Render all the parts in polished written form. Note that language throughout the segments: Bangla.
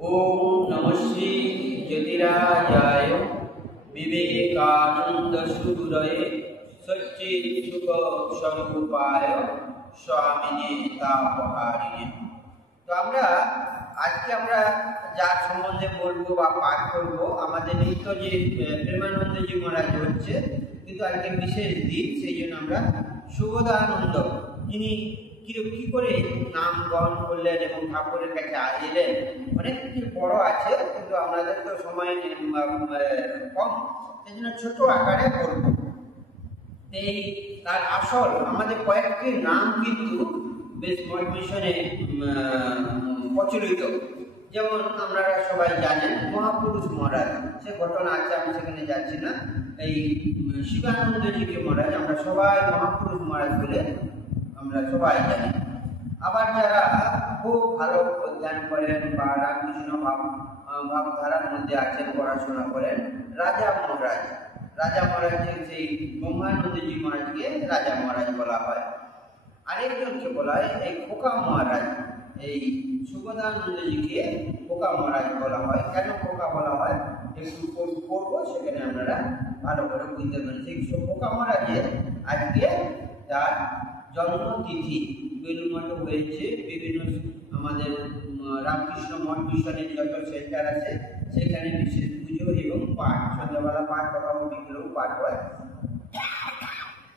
ओम नमः श्री ज्योतिराजाय विवेकानंद सुहृदये सच्चिद सुख स्वरूपाय स्वामिने तापहारिणे। तो আমরা আজকে যার সম্বন্ধে বলবো বা পাঠ করবো আমাদের নিত্য যে প্রেমানন্দজি মহারাজ হচ্ছে, কিন্তু আজকে বিশেষ দিন, সেই জন্য আমরা সুবোধানন্দ যিনি কি করে নাম গ্রহণ করলেন এবং ঠাকুরের কাছে এলেন, অনেক কিছু বড় আছে, কিন্তু আমাদের তো সময় কম, সেই জন্য ছোট আকারে বলব। এই তার আসল আমাদের কয়েকটি নাম কিন্তু বেশ মঠ মিশনে প্রচলিত। যেমন আপনারা সবাই জানেন মহাপুরুষ মহারাজ, সে ঘটনা আছে, আমি সেখানে যাচ্ছি না। এই শিবানন্দজিকে মহারাজ আমরা সবাই মহাপুরুষ মহারাজ বলে আমরা সবাই জানি। আবার যারা খুব ভালো অধ্যয়ন করেন বা রামকৃষ্ণ ভাবধারার মধ্যে আছেন, পড়াশোনা করেন, রাজা মহারাজের সেই ব্রহ্মানন্দজি মহারাজকে রাজা মহারাজ বলা হয়। আরেকজনকে বলা হয় এই খোকা মহারাজ, এই সুবোধানন্দজিকে খোকা মহারাজ বলা হয়। কেন খোকা বলা হয় একটু পড়বো, সেখানে আপনারা ভালো করে বুঝতে পারেন। সেই খোকা মহারাজের আজকে তার জন্মতিথি বেলুমঠে হয়েছে। বিভিন্ন আমাদের রামকৃষ্ণ মঠ মিশনের যত সেন্টার আছে সেখানে বিশেষ পুজো এবং পাঠ, সন্ধ্যাবেলা পাঠ, কথা বিকেলেও পাঠ হয়।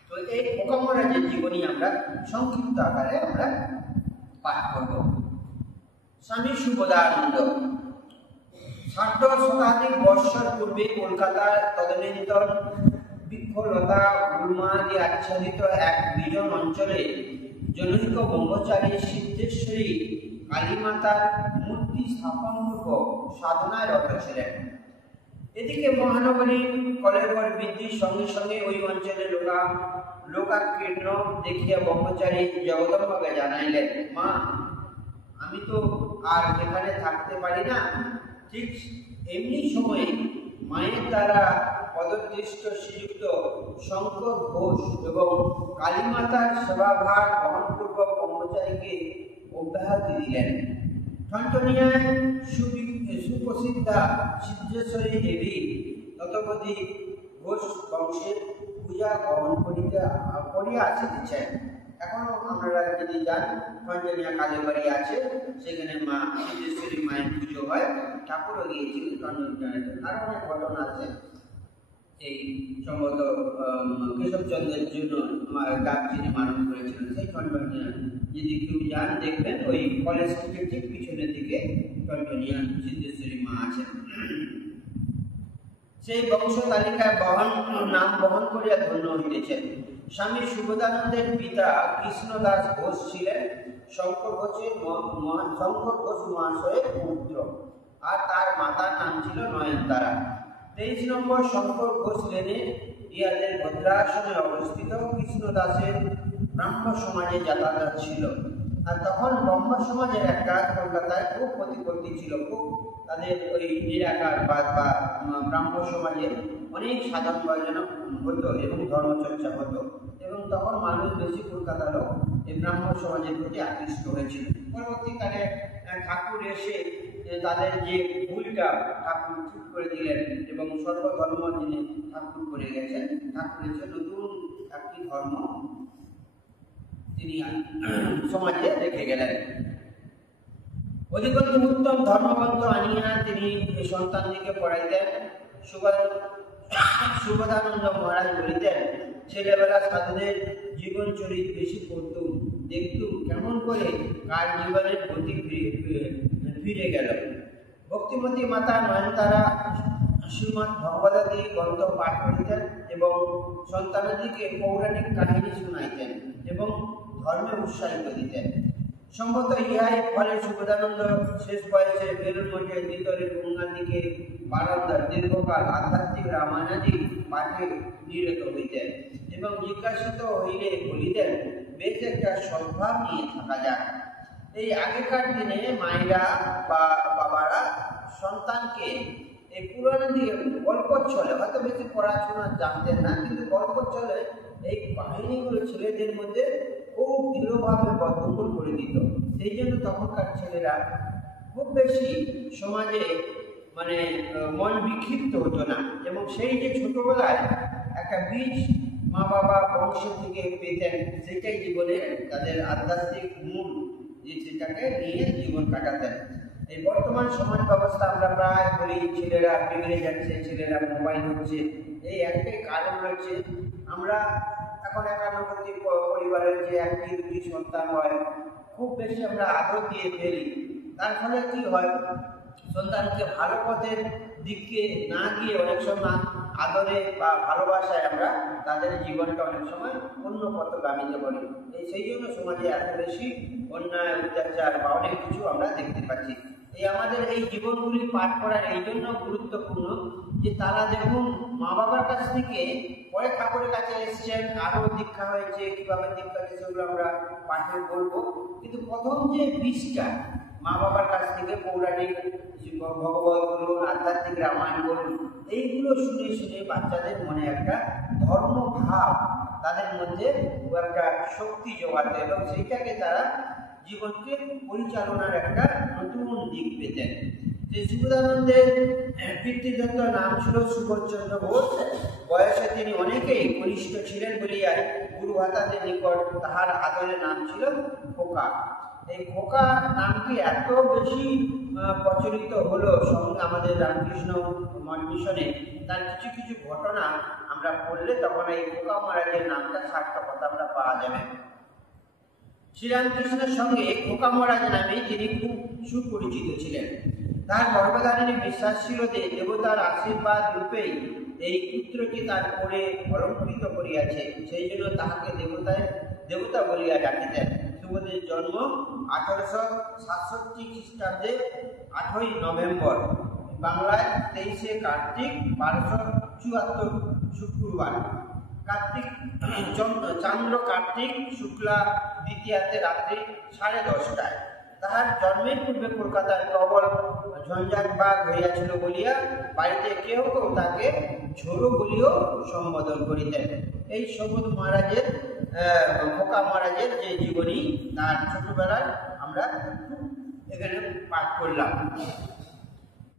তো এই খোকা মহারাজের জীবনী আমরা সংক্ষিপ্ত আকারে আমরা পাঠ করব। স্বামী সুবোধানন্দ 60 শতাধিক বৎসর পূর্বে কলকাতার তদানীন্তন বৃক্ষলতা গুল্মাদি আচ্ছাদিত এক বিজন অঞ্চলে জনৈক ব্রহ্মচারী সিদ্ধেশ্বরী কালীমাতার মূর্তি স্থাপনপূর্বক সাধনায় রত ছিলেন। এদিকে মহানগরীর কলেবর বৃদ্ধির সঙ্গে সঙ্গে ওই অঞ্চলে লোকাকীর্ণ দেখিয়া ব্রহ্মচারী জগদম্বাকে জানাইলেন, মা, আমি তো আর এখানে থাকতে পারি না। ঠিক এমনি সময়ে মায়ের দ্বারা পদদৃষ্ট শ্রীযুক্ত শঙ্কর ঘোষ এবং কালীমাতার সেবাভার বহনপূর্বক ব্রহ্মচারীকে অব্যাহতি দিলেন। ঠনঠনিয়ায় সুপ্রসিদ্ধা সিদ্ধেশ্বরী দেবী ততপদী ঘোষ বংশের পূজা গ্রহণ করিয়া আসিতেছেন। এখনো আপনারা যদি যান, ঠনঠনিয়া কালীবাড়ি আছে, সেখানে মা সিদ্ধেশ্বরী মায়ের পুজো হয়। ঠাকুরও গিয়েছিলেন ঠনঠনিয়াতে। আরো অনেক ঘটনা আছে। এই সম্ভবত কেশবচন্দ্রের জন্য গাছ যিনি মানব করেছিলেন, সেই ঠনঠনিয়া যদি কেউ যান দেখবেন, ওই কলেজ স্ট্রিটের ঠিক পিছনের দিকে ঠনঠনিয়া সিদ্ধেশ্বরী মা আছেন। সেই বংশ তালিকায় নাম বহন করিয়া ধন্য হইতেছেন। স্বামী সুবোধানন্দের পিতা কৃষ্ণদাস ঘোষ ছিলেন শঙ্কর ঘোষ মহাশয়ের পুত্র, আর তার মাতার নাম ছিল নয়নতারা। 23 নম্বর শঙ্কর ঘোষ লেনে ইহাদের ভদ্রাসনে অবস্থিত কৃষ্ণদাসের ব্রাহ্ম সমাজে যাতায়াত ছিল। আর তখন ব্রহ্ম সমাজের একটা কলকাতায় খুব প্রতিপত্তি ছিল, খুব তাদের ওই নিরাকারবাদ বা ব্রাহ্ম সমাজে অনেক সাধন প্রয়োজন হতো এবং ধর্মচর্চা হতো, এবং তখন মানুষ বেশি কলকাতার লোক এই ব্রাহ্ম সমাজের প্রতি আকৃষ্ট হয়েছিল। পরবর্তীকালে ঠাকুর এসে তাদের যে ভুলটা ঠাকুর ঠিক করে দিলেন এবং সর্বধর্ম যিনি ঠাকুর করে গেছেন, ঠাকুর এসে নতুন একটি ধর্ম তিনি সমাজে রেখে গেলেন। অধিকন্তু উত্তম ধর্মগ্রন্থ আনিয়া তিনি সন্তানদিকে পড়াইতেন। সুবোধানন্দ মহারাজ বলিতেন, ছেলেবেলা সাধুদের জীবন চরিত বেশি পড়তুম, দেখতুম কেমন করে কার জীবনের গতি ফিরে গেল। ভক্তিমতী মাতা নয়নতারা শ্রীমৎ ভগবদ্গীতা গ্রন্থ পাঠ করিতেন এবং সন্তানাদিকে পৌরাণিক কাহিনী শুনাইতেন এবং ধর্মে উৎসাহিত দিতেন। সম্ভবত ইহাই ফলে সুবোধানন্দ শেষ বয়সে বেলুড় মঠের ভিতরে গঙ্গার দিকে বারান্দার দীর্ঘকাল আধ্যাত্মিক রামায়ণাদি পাঠে নিরত হইতেন এবং জিজ্ঞাসিত হইলে বলিতেন, বেশ একটা স্বভাব নিয়ে থাকা যাক। এই আগেকার দিনে মায়েরা বা বাবারা সন্তানকে এই পুরানো দিয়ে গল্প চলে, হয়তো বেশি পড়াশোনা জানতেন না, কিন্তু গল্প চলে এই কাহিনীগুলো ছেলেদের মধ্যে খুব দৃঢ়ভাবে বদ্ধমূল করে দিত। সেই জন্য তখনকার ছেলেরা খুব বেশি সমাজে মানে মন বিক্ষিপ্ত হতো না, এবং সেই যে ছোটবেলায় একটা বীজ মা বাবা বংশ থেকে পেতেন, সেটাই জীবনে তাদের আধ্যাত্মিক মূল, যে সেটাকে নিয়ে জীবন কাটাতেন। এই বর্তমান সমাজ ব্যবস্থা আমরা প্রায় বলি ছেলেরা বিগড়ে যাচ্ছে, ছেলেরা মোবাইল হচ্ছে, এই একটাই কারণ রয়েছে। আমরা এখন একান্নবর্তী পরিবারের যে একটি দুটি সন্তান হয়, খুব বেশি আমরা আদর দিয়ে ফেলি। তার ফলে কি হয়, সন্তানকে ভালো পথের দিকে না গিয়ে অনেক সময় আদরে বা ভালোবাসায় আমরা তাদের জীবনটা অনেক সময় অন্য পথগামীতে করি। সেই জন্য সমাজে এত বেশি অন্যায়, অত্যাচার বা অনেক কিছু আমরা দেখতে পাচ্ছি। আমাদের এই জীবনগুলি পাঠ করার এই জন্য গুরুত্বপূর্ণ যে তারা দেখুন মা বাবার কাছ থেকে পরে ঠাকুরের কাছে এসছেন, আরও দীক্ষা হয়েছে, কীভাবে দীক্ষা হয়েছে সেগুলো আমরা পাঠে বলবো। কিন্তু প্রথম যে বীজটা মা বাবার কাছ থেকে পৌরাণিক ভগবত বলুন, আধ্যাত্মিক রামায়ণ বলুন, এইগুলো শুনে শুনে বাচ্চাদের মনে একটা ধর্মভাব, তাদের মধ্যে একটা শক্তি জোগাতে, এবং সেইটাকে তারা জীবনকে পরিচালনার একটা নতুন দিক পেতেন। যে সুবোধানন্দের পিতৃদত্ত নাম ছিল সুবোধচন্দ্র বোস। বয়সে তিনি অনেকেই কনিষ্ঠ ছিলেন বলিয়া গুরু ভাতাদের নিকট তাহার আদরের নাম ছিল খোকা। এই খোকা নামটি এত বেশি প্রচলিত হলো সঙ্গে আমাদের রামকৃষ্ণ মঠ মিশনে, তার কিছু কিছু ঘটনা আমরা পড়লে তখন এই খোকা মহারাজের নামটা সার্থকতা আমরা পাওয়া যাবে। শ্রীরামকৃষ্ণের সঙ্গে খোকা মহারাজ নামে তিনি খুব সুপরিচিত ছিলেন। তার গর্ভধারিণী বিশ্বাস ছিল যে দেবতার আশীর্বাদ রূপেই এই পুত্রকে তার করে অলঙ্কৃত করিয়াছে, সেই জন্য তাহাকে দেবতা বলিয়া ডাকিতেন। সুবোধের জন্ম 1867 খ্রিস্টাব্দে 8ই নভেম্বর, বাংলায় 23শে কার্তিক 1274 শুক্রবার, কার্তিক চন্দ্র কার্তিক শুক্লা দ্বিতীয়াতে রাত্রি 10:30টায়। তাহার জন্মের পূর্বে কলকাতায় প্রবল ঝঞ্ঝাটবাগ হইয়াছিল বলিয়া বাড়িতে কেউ কেউ তাকে ঝোড়ো বলিও সম্বোধন করিতেন। এই সুবোধ মহারাজের, খোকা মহারাজের যে জীবনী, তার ছোটবেলায় আমরা এখানে পাঠ করলাম।